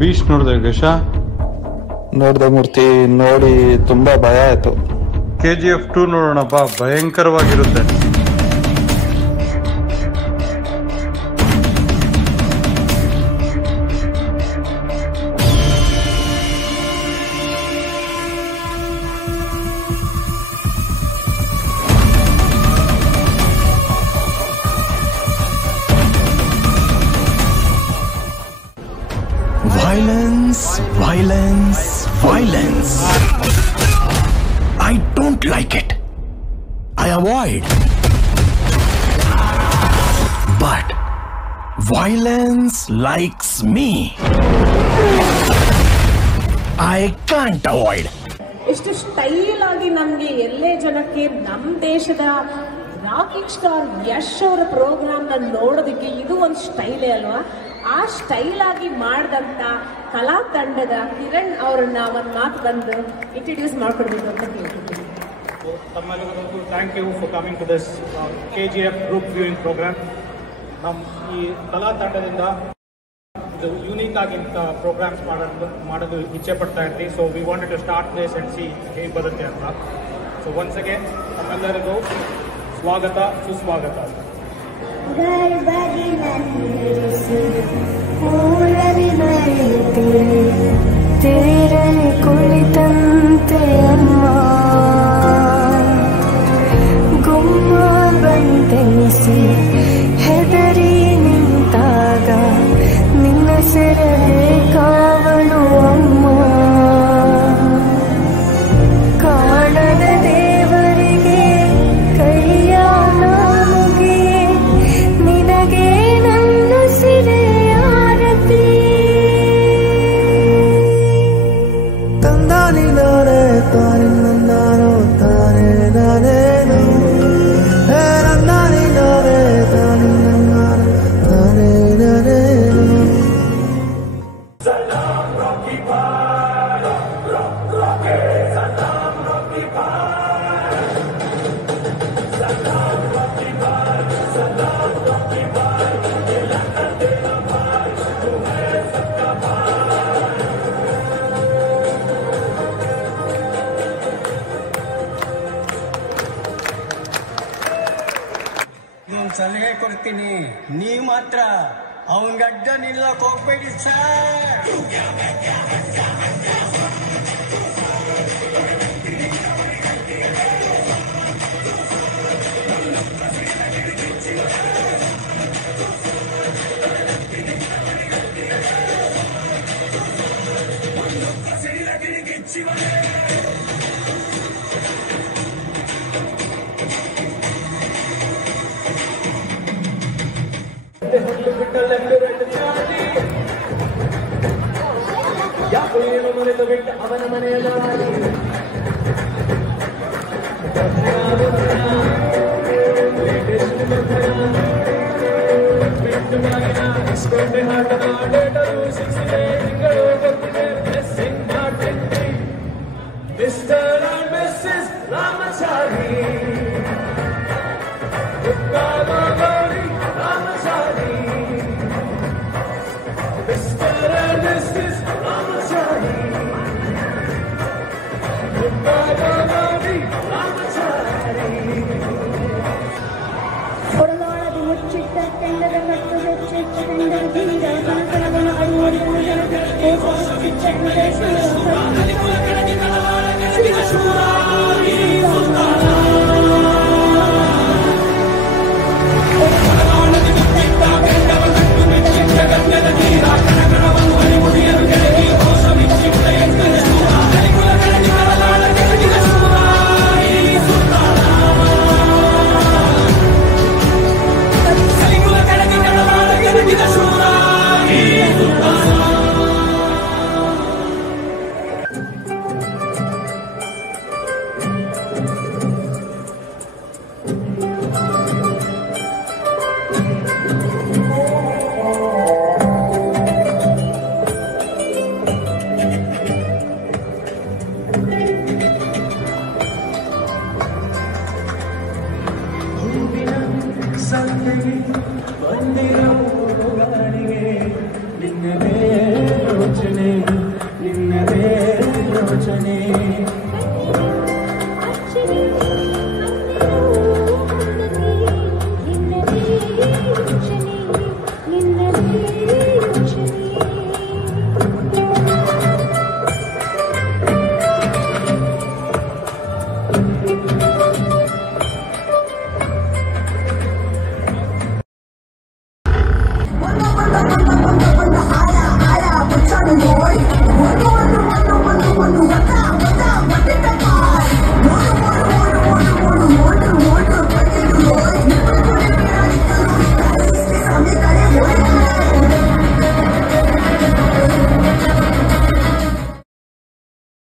Beach ನೋಡಿದೆ ಯೋಗೇಶ? ನೋಡಿದೆ ಮೂರ್ತಿ, ನೋಡಿ ತುಂಬಾ ಭಯ ಆಯ್ತು. KGF 2 ನೋಡೋಣಪ್ಪ, ಭಯಂಕರವಾಗಿರುತ್ತೆ. Violence, violence, violence. I don't like it. I avoid. But violence likes me. I can't avoid. ಎಷ್ಟು ಸ್ಟೈಲ್ ಆಗಿ ನಮಗೆ ಎಲ್ಲೇ ಜನಕ್ಕೆ ನಮ್ಮ ದೇಶದ ರಾಕಿಂಗ್ ಸ್ಟಾರ್ ಯಶ್ ಅವರ ಪ್ರೋಗ್ರಾಮ್ನ ನೋಡೋದಕ್ಕೆ ಇದು ಒಂದು ಸ್ಟೈಲೇ ಅಲ್ವಾ? ಆ ಸ್ಟೈಲ್ ಆಗಿ ಮಾಡಿದಂಥ ಕಲಾ ತಂಡದ ಕಿರಣ್ ಅವರನ್ನ ಒಂದು ಮಾತು ಬಂದು ಇಂಟ್ರಡ್ಯೂಸ್ ಮಾಡ್ಕೊಡ್ಬೇಕು ಅಂತ ಹೇಳ್ತಿದ್ದೀನಿ. ತಮ್ಮೆಲ್ಲರಿಗೂ thank you for coming to this KGF group viewing programme. ನಮ್ಮ ಈ ಕಲಾ ತಂಡದಿಂದ ಇದು ಯೂನಿಕ್ ಆಗಿಂತ ಪ್ರೋಗ್ರಾಮ್ಸ್ ಮಾಡೋದು ಇಚ್ಛೆ ಪಡ್ತಾ ಇದ್ವಿ. So we wanted to start this and see ಹೇಗೆ ಬರುತ್ತೆ ಅಂತ. ಸೊ ಒನ್ಸ್ ಅಗೇನ್ ತಮ್ಮೆಲ್ಲರಿಗೂ ಸ್ವಾಗತ, ಸುಸ್ವಾಗತ. ಕುಳಿತಂತೆ ಅಮ್ಮ ಗುಮ್ಮ ಬಂದೆನಿಸಿ ಹೆದರಿ ನಿಂತಾಗ ನಿನ್ನ ಸೆರಗೆ ಕಾವಲು ಅಮ್ಮ. ಕಾಣದ ದೇವರಿಗೆ ಕೈಯ ಮುಗಿ ನಿನಗೆ ನನ್ನ ಸಿರೆಯಾರತಿ. ತಂದಾನಿ ನಾನೇ ತಾನೆ ನಂದಾನೋ ತಾನೇ ನಾನೇನು ನಂದಾನಿ ನಾನೇ ತಾನೆ ನಂದಾನೋ ತಾನೇ ನಾನೇನು. ನಾನು ಸಲಹೆ ಕೊಡ್ತೀನಿ, ನೀವು ಮಾತ್ರ ಅವನ ಗಡ್ಡ ನಿಲ್ಲಕ್ ಹೋಗ್ಬೇಡಿ ಸರ್. ಅವನ ಮನೆಯಲ್ಲಿ Mr. and Mrs. Ramachari, Ramachari, Mr. and Mrs. Ramachari, ಹೊರಲಾಳದಿ ಮುಚ್ಚಿಟ್ಟ ಕೆಂಡದ ಕಟ್ಟು ಹೆಚ್ಚೆಚ್ಚ ಕೆಂಡದ ಧೀರ ಕಂಕಣವನ್ನು ಅಡುವಡಿ